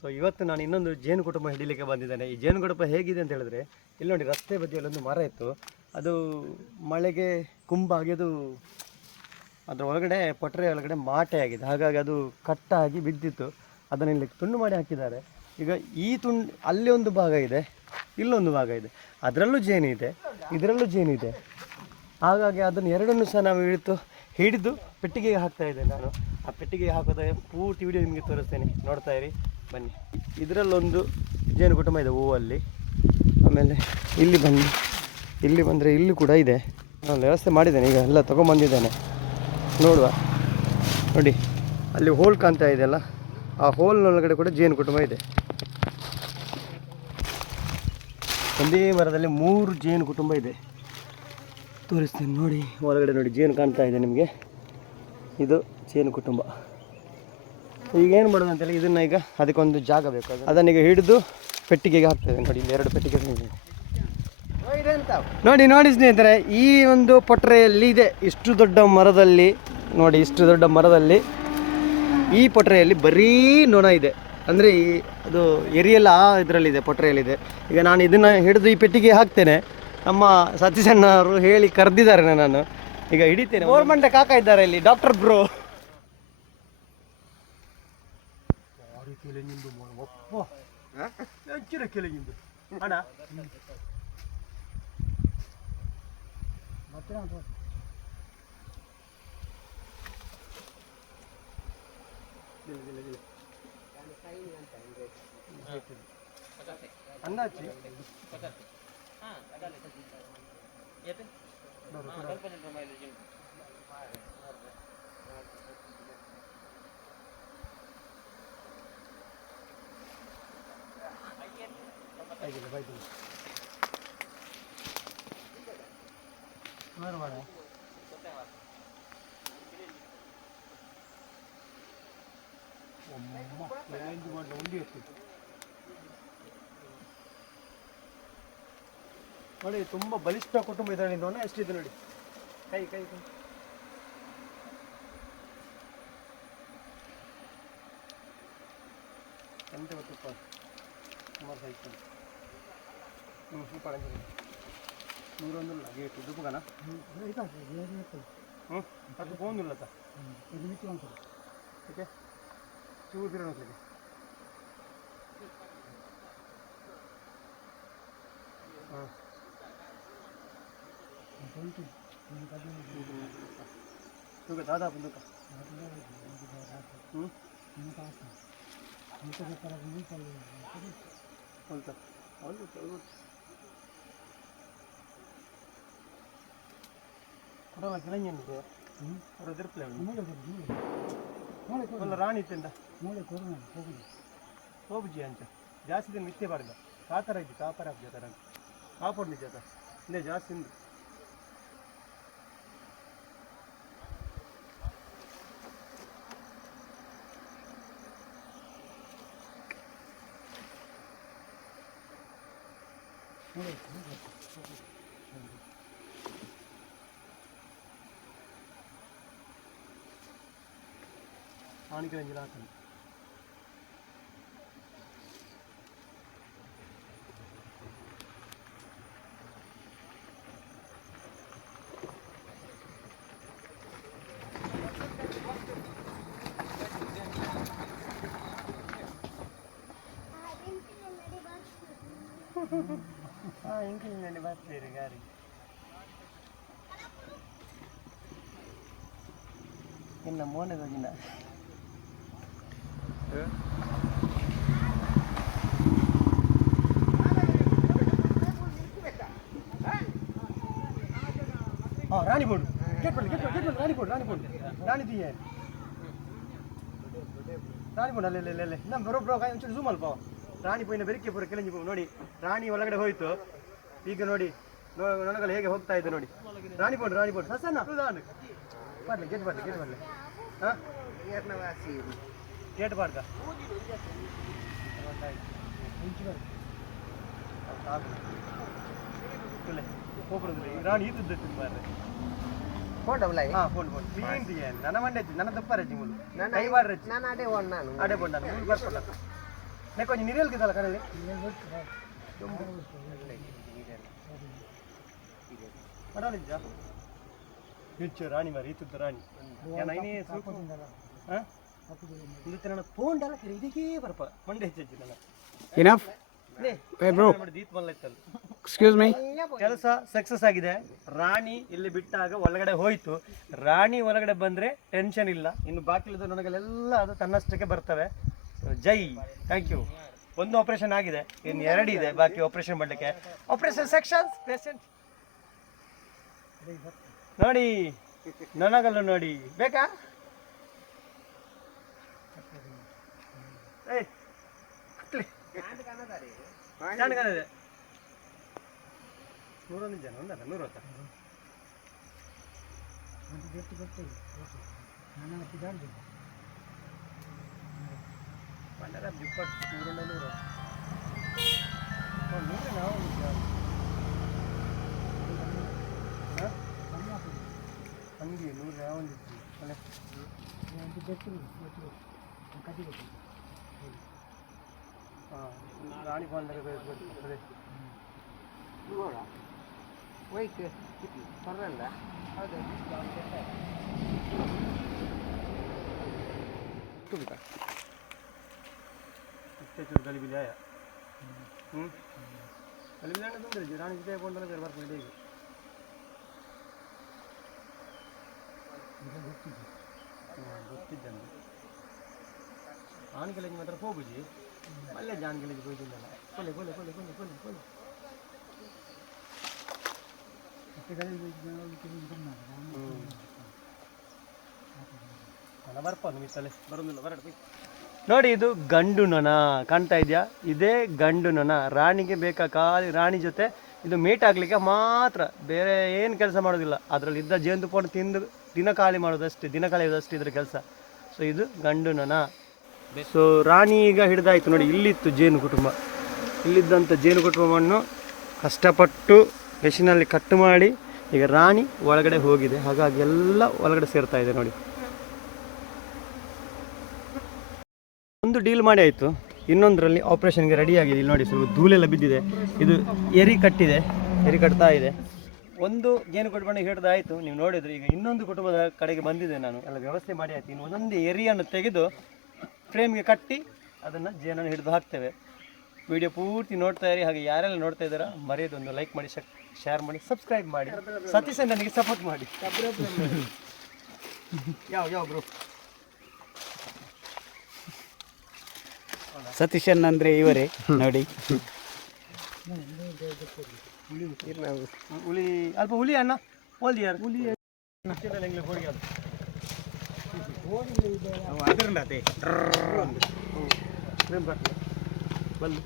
So ಇವತ್ತು ನಾನು ಇನ್ನೊಂದು ಜೇನು ಕುಟುಂಬ ಹಿಡಿಲಿಕ್ಕೆ ಬಂದಿದ್ದೇನೆ. ಈ ಜೇನು ಕುಟುಂಬ ಹೇಗಿದೆ ಅಂತ ಹೇಳಿದ್ರೆ, ಇಲ್ಲಿ ನೋಡಿ ರಸ್ತೆ ಬದಿಯಲ್ಲಿ ಒಂದು ಮರ ಇತ್ತು. ಅದು ಮಳೆಗೆ ಕುಂಬಾಗಿ ಅದು ಅದರ ಒಳಗಡೆ ಪೊಟರೆ ಒಳಗಡೆ ಮಾಟೆ ಆಗಿದೆ. ಹಾಗಾಗಿ ಅದು ಕಟ್ಟಾಗಿ ಬಿದ್ದಿತ್ತು. ಅದನ್ನು ಇಲ್ಲಿ ತುಂಡು ಮಾಡಿ ಹಾಕಿದ್ದಾರೆ. ಈಗ ಈ ತುಂಡು, ಅಲ್ಲಿ ಒಂದು ಭಾಗ ಇದೆ, ಇಲ್ಲೊಂದು ಭಾಗ ಇದೆ. ಅದರಲ್ಲೂ ಜೇನು ಇದೆ, ಇದರಲ್ಲೂ ಜೇನಿದೆ ಹಾಗಾಗಿ ಅದನ್ನು ಎರಡನ್ನೂ ಸಹ ನಾವು ಹಿಡಿದು ಹಿಡಿದು ಪೆಟ್ಟಿಗೆಗೆ ಹಾಕ್ತಾ ಇದ್ದೇನೆ ನಾನು. ಆ ಪೆಟ್ಟಿಗೆಗೆ ಹಾಕೋದಾಗ ಪೂರ್ತಿ ವಿಡಿಯೋ ನಿಮಗೆ ತೋರಿಸ್ತೇನೆ. ನೋಡ್ತಾ ಇರಿ, ಬನ್ನಿ. ಇದರಲ್ಲೊಂದು ಜೇನು ಕುಟುಂಬ ಇದೆ ಹೂವಲ್ಲಿ. ಆಮೇಲೆ ಇಲ್ಲಿ ಬನ್ನಿ. ಇಲ್ಲಿ ಬಂದರೆ ಇಲ್ಲಿ ಕೂಡ ಇದೆ. ನಾನು ವ್ಯವಸ್ಥೆ ಮಾಡಿದ್ದೇನೆ, ಈಗ ಎಲ್ಲ ತೊಗೊಂಬಂದಿದ್ದೇನೆ. ನೋಡುವ. ನೋಡಿ, ಅಲ್ಲಿ ಹೋಲ್ ಕಾಣ್ತಾ ಇದೆಯಲ್ಲ ಆ ಹೋಲ್ನೊಳಗಡೆ ಕೂಡ ಜೇನು ಕುಟುಂಬ ಇದೆ. ಒಂದೇ ಮರದಲ್ಲಿ ಮೂರು ಜೇನು ಕುಟುಂಬ ಇದೆ. ತೋರಿಸ್ತೇನೆ ನೋಡಿ. ಹೊರಗಡೆ ನೋಡಿ, ಜೇನು ಕಾಣ್ತಾ ಇದೆ ನಿಮಗೆ. ಇದು ಜೇನು ಕುಟುಂಬ. ಈಗ ಏನು ಮಾಡೋದು ಅಂತೇಳಿ, ಇದನ್ನು ಈಗ ಅದಕ್ಕೊಂದು ಜಾಗ ಬೇಕು. ಅದು- ಅದನ್ನೀಗ ಹಿಡಿದು ಪೆಟ್ಟಿಗೆಗೆ ಹಾಕ್ತೇವೆ. ನೋಡಿ, ಇಲ್ಲಿ ಎರಡು ಪೆಟ್ಟಿಗೆ. ನೋಡಿ ನೋಡಿ ಸ್ನೇಹಿತರೆ, ಈ ಒಂದು ಪೊಟ್ರೆಯಲ್ಲಿ ಇದೆ ಇಷ್ಟು ದೊಡ್ಡ ಮರದಲ್ಲಿ. ನೋಡಿ, ಇಷ್ಟು ದೊಡ್ಡ ಮರದಲ್ಲಿ ಈ ಪೊಟ್ರೆಯಲ್ಲಿ ಬರೀ ನೊಣ ಇದೆ. ಅಂದರೆ ಈ ಅದು ಎರಿಯೆಲ್ಲ, ಆ ಇದರಲ್ಲಿದೆ, ಪೊಟ್ರೆಯಲ್ಲಿದೆ. ಈಗ ನಾನು ಇದನ್ನು ಹಿಡಿದು ಈ ಪೆಟ್ಟಿಗೆ ಹಾಕ್ತೇನೆ. ನಮ್ಮ ಸತೀಶಣ್ಣ ಅವರು ಹೇಳಿ ಕರೆದಿದ್ದಾರೆ ನಾನು ಈಗ ಹಿಡಿತೇನೆ. ಗೋರ್ಮೆಂಟ್ ಕಾಕ ಇದ್ದಾರೆ ಇಲ್ಲಿ ಡಾಕ್ಟರ್ ಬ್ರೋ. ಅಣ್ಣ. ಅಂದಾಜಿ ಆಗಿಲ್ಲ ಬೈದಿಲ್ಲ ಸುಮಾರು ಮಾಡ ಒಂದು ಮಾಡಿ ಉಂಡಿ ಎತ್ತಿತ್ತು ನೋಡಿ, ತುಂಬ ಬಲಿಷ್ಠ ಕುಟುಂಬ ಇದರಲ್ಲಿ ನೊಣ ಎಷ್ಟಿದೆ ನೋಡಿ? ಕೈ ಕೈ ಕೈ. ಎಂತ ಗೊತ್ತಪ್ಪ? ಸುಮಾರು ಸೈಜ್ ಹ್ಞೂ ಸೂಪರ್ ಅಂತ ನೂರೊಂದು ಗೇಟ್ ಹ್ಞೂ ಅದು ಹೋಗುದಿಲ್ಲ ಸರ್ ಓಕೆ. ಚೂರು ಅನ್ಸಲಿ ಹಾಂ ತೂಕ ದಾದಾ ಬಂದುಕ ಹ್ಞೂ ಹೋಲ್ತ ಹೌದು ಹೌದು ಕೊಡವ ಗಿಳಂಜನಿದೆ ಅವ್ರ ಎದುರ್ಪ್ಲೆ ಒಂದು ರಾಣಿ ತಿಂದ ಹೋಗುಜಿ ಅಂತ ಜಾಸ್ತಿ ದಿನ ನಿತ್ಯ ಬಾರ್ದ ಕಾತರ ಇದ್ದಿ ಕಾಪರ ಹಾಕ್ಜಾತರ ಕಾಪಡ್ ನಿಜ ಇಲ್ಲೇ ಜಾಸ್ತಿ കാണിക്കോ എങ്കിലാക്കുന്നു Mm-hmm. ಹಾಕಿ ಹಾಂ ಇಂಕಿನಲ್ಲಿ ಬರ್ತೀರಿ ಗಾರಿ ಇನ್ನು ಮೋನದೋಗಿನ ಹಾಂ ರಾಣಿ ಬೋರ್ಡ್ ಗೇಟ್ ಬಲ್ಲಿ ಗೇಟ್ ಗೇಟ್ ರಾಣಿ ಬೋರ್ಡ್ ರಾಣಿ ಬೋರ್ಡ್ ರಾಣಿ ದಿಯೆ ರಾಣಿ ಬೋರ್ಡ್ ಅಲ್ಲೇ ಅಲ್ಲೇ ರಾಣಿ ಪೋಯಿನ ಬೆರಿಕೆ ಪೂರ ಕೆಳಂಜಿ ಪೋ ನೋಡಿ ರಾಣಿ ಒಳಗಡೆ ಹೋಯ್ತು. ಈಗ ನೋಡಿ ನೊಣಗಳು ಹೇಗೆ ಹೋಗ್ತಾ ಇದೆ ನೋಡಿ. ರಾಣಿ ಪೋಡ್ ರಾಣಿ ಪೋಡ್ ಸಸನ ಬರ್ಲಿ ಗೇಟ್ ಬರ್ಲಿ ಗೇಟ್ ಬರ್ಲಿ. ಹಾಂ? ಗೇಟ್ ಬಾರ್ದ. ರಾಣಿ ಇದ್ದದ್ದು ಮಾರ್ರೆ ಫೋಟೋ ಬಲಾಯಿ ಹಾ ಫೋನ್ ಫೋನ್ ಕ್ಲೀನ್ ನನ್ನ ಮಂಡೆ ನನ್ನ ದಪ್ಪ ರಜಿ ಮುಲು ನಾನು ಒನ್ ನಾನು. ಅಡೆ ಬಂಡ ಮೂರು ಬರ್ಪಡ ಕೊಂಚ ನೀರಿಯಲ್ಗಿದ್ದಲ್ಲ ಕರೆಯಲ್ಲಿ ಪಡಲಿದ್ದ ಹೆಚ್ಚು ರಾಣಿ ಮರಿ ಇತ್ತದ ರಾಣಿ. ಏನ ಇದಕ್ಕೆ ನನ್ನ ಪೋಂಡಲ್ಲ ಕರೆ ಇದಕ್ಕೆ ಬರ್ಪ. ಮಂಡೆ ಹೆಚ್ಚು ನನ್ನ ಮಲ್ಲೈತಲ್ಲ Excuse me? ಕೆಲಸ ಸಕ್ಸಸ್ ಆಗಿದೆ. ರಾಣಿ ಇಲ್ಲಿ ಬಿಟ್ಟಾಗ ಒಳಗಡೆ ಹೋಯ್ತು. ರಾಣಿ ಒಳಗಡೆ ಬಂದ್ರೆ ಟೆನ್ಷನ್ ಇಲ್ಲ. ಇನ್ನು ಬಾಕಿ ನನಗೆಲ್ಲ ನೊಣಗಳೆಲ್ಲ ಅದು ತನ್ನಷ್ಟಕ್ಕೆ ಬರ್ತವೆ. ಜೈ. ಥ್ಯಾಂಕ್ ಯು ಒಂದು ಆಪರೇಷನ್ ಆಗಿದೆ. ಇನ್ನು ಎರಡಿದೆ ಬಾಕಿ ಆಪರೇಷನ್ ಮಾಡಲಿಕ್ಕೆ. ಆಪರೇಷನ್ ಸೆಕ್ಷನ್ಸ್ ಪೇಷಂಟ್ ನೋಡಿ, ನನಗಲ್ಲ ನೋಡಿ. ಬೇಕಾ? ನೂರೊಂದು ಜನ, ಒಂದಲ್ಲ ನೂರತ್ತ ಪಂಡರ ಇಪ್ಪತ್ತು ನೂರೊಂದು ನೂರು ಹ್ಮ್, ನೂರೇ ನಾವು ನಿಜ. ಹ? ಹಂಗೆ ನೂರು ಯಾವೊಂದು ಅಲ್ಲೇ ಹಾಂ ರಾಣಿ ಪಂಡರ ಅದೇ ವೈಟ್ ಪರಲ್ಲ ಹೌದು ಇತ್ತೀಚೆಗೆ ಗಲಿಬಿಲಿಯಾಯ ಹ್ಞೂ ಗಲಿಬಿಲಿ ತೊಂದರೆ ರಾಣಿ ಜೊತೆ ಕೊಂಡಲ್ಲ ಬೇರೆ ಬರ್ಕೊಂಡು ಹೇಗೆ ಗೊತ್ತಿದ್ದಂತೆ ಆನ್ಗೆಲೆಗೆ ಮಾತ್ರ ಹೋಗುಜಿ ಅಲ್ಲೇ ಜಾನ್ಗೆಲೆಗೆ ಹೋಯ್ತಿದ್ದಲ್ಲ ಕೊಲೆ ಕೊಲೆ ಕೊಲೆ ಕೊಲೆ ಕೊಲೆ ಕೊಲೆ ಹಣ ಬರ್ಬೋದು ಮಿತ್ತಲೆ ಬರೋದಿಲ್ಲ ಬರಡು ನೋಡಿ ಇದು ಗಂಡು ನೊಣ ಕಾಣ್ತಾ ಇದೆಯಾ? ಇದೇ ಗಂಡು ನೊಣ. ರಾಣಿಗೆ ಬೇಕಾ ಖಾಲಿ ರಾಣಿ ಜೊತೆ ಇದು ಮೀಟ್ ಆಗಲಿಕ್ಕೆ ಮಾತ್ರ. ಬೇರೆ ಏನು ಕೆಲಸ ಮಾಡೋದಿಲ್ಲ. ಅದರಲ್ಲಿ ಇದ್ದ ಜೇನುತುಪ್ಪವನ್ನು ತಿಂದು ದಿನ ಖಾಲಿ ಮಾಡೋದಷ್ಟೇ, ದಿನ ಕಳೆಯೋದಷ್ಟೇ ಇದ್ರ ಕೆಲಸ. ಸೊ ಇದು ಗಂಡು ನೊಣ. ಸೊ ರಾಣಿ ಈಗ ಹಿಡಿದಾಯಿತು ನೋಡಿ, ಇಲ್ಲಿತ್ತು ಜೇನು ಕುಟುಂಬ. ಇಲ್ಲಿದ್ದಂಥ ಜೇನು ಕುಟುಂಬವನ್ನು ಕಷ್ಟಪಟ್ಟು ಮೆಷಿನಲ್ಲಿ ಕಟ್ ಮಾಡಿ ಈಗ ರಾಣಿ ಒಳಗಡೆ ಹೋಗಿದೆ. ಹಾಗಾಗಿ ಎಲ್ಲ ಒಳಗಡೆ ಸೇರ್ತಾ ಇದೆ ನೋಡಿ. ಒಂದು ಡೀಲ್ ಮಾಡಿ ಆಯಿತು. ಇನ್ನೊಂದರಲ್ಲಿ ಆಪ್ರೇಷನ್ಗೆ ರೆಡಿ ಆಗಿದೆ. ಇಲ್ಲಿ ನೋಡಿ ಸ್ವಲ್ಪ ಧೂಳೆಲ್ಲ ಬಿದ್ದಿದೆ. ಇದು ಎರಿ ಕಟ್ಟಿದೆ. ಎರಿ ಕಟ್ತಾ ಇದೆ. ಒಂದು ಜೇನು ಕುಟುಂಬ ಹಿಡಿದಾಯಿತು ನೀವು ನೋಡಿದ್ರೆ ಈಗ ಇನ್ನೊಂದು ಕುಟುಂಬದ ಕಡೆಗೆ ಬಂದಿದೆ ನಾನು. ಎಲ್ಲ ವ್ಯವಸ್ಥೆ ಮಾಡಿ ಆಯ್ತು. ಇನ್ನು ಒಂದೊಂದು ಎರಿಯನ್ನು ತೆಗೆದು ಫ್ರೇಮ್ಗೆ ಕಟ್ಟಿ ಅದನ್ನು ಜೇನನ್ನು ಹಿಡಿದು ಹಾಕ್ತೇವೆ. ವಿಡಿಯೋ ಪೂರ್ತಿ ನೋಡ್ತಾ ಇರಿ. ಹಾಗೆ ಯಾರೆಲ್ಲ ನೋಡ್ತಾ ಇದ್ದಾರಾ ಮರೆಯೋದೊಂದು ಲೈಕ್ ಮಾಡಿ ಶೇರ್ ಮಾಡಿ ಸಬ್ಸ್ಕ್ರೈಬ್ ಮಾಡಿ. ಸತೀಶ್ ನನಗೆ ಸಪೋರ್ಟ್ ಮಾಡಿ. ಯಾವ ಯಾವ ಸತೀಶನ್ ಅಂದ್ರೆ ಇವರೇ. ನೋಡಿ. ಹುಲಿ ಅಲ್ಪ ಹುಲಿ ಅಣ್ಣ. ಹೋಲ್ದಿ ಯಾರು ಹುಲಿ ಹೋಗಿ ಅದು. ಫ್ರೇಮ್ ಕಟ್ಟಿ ಬಂದು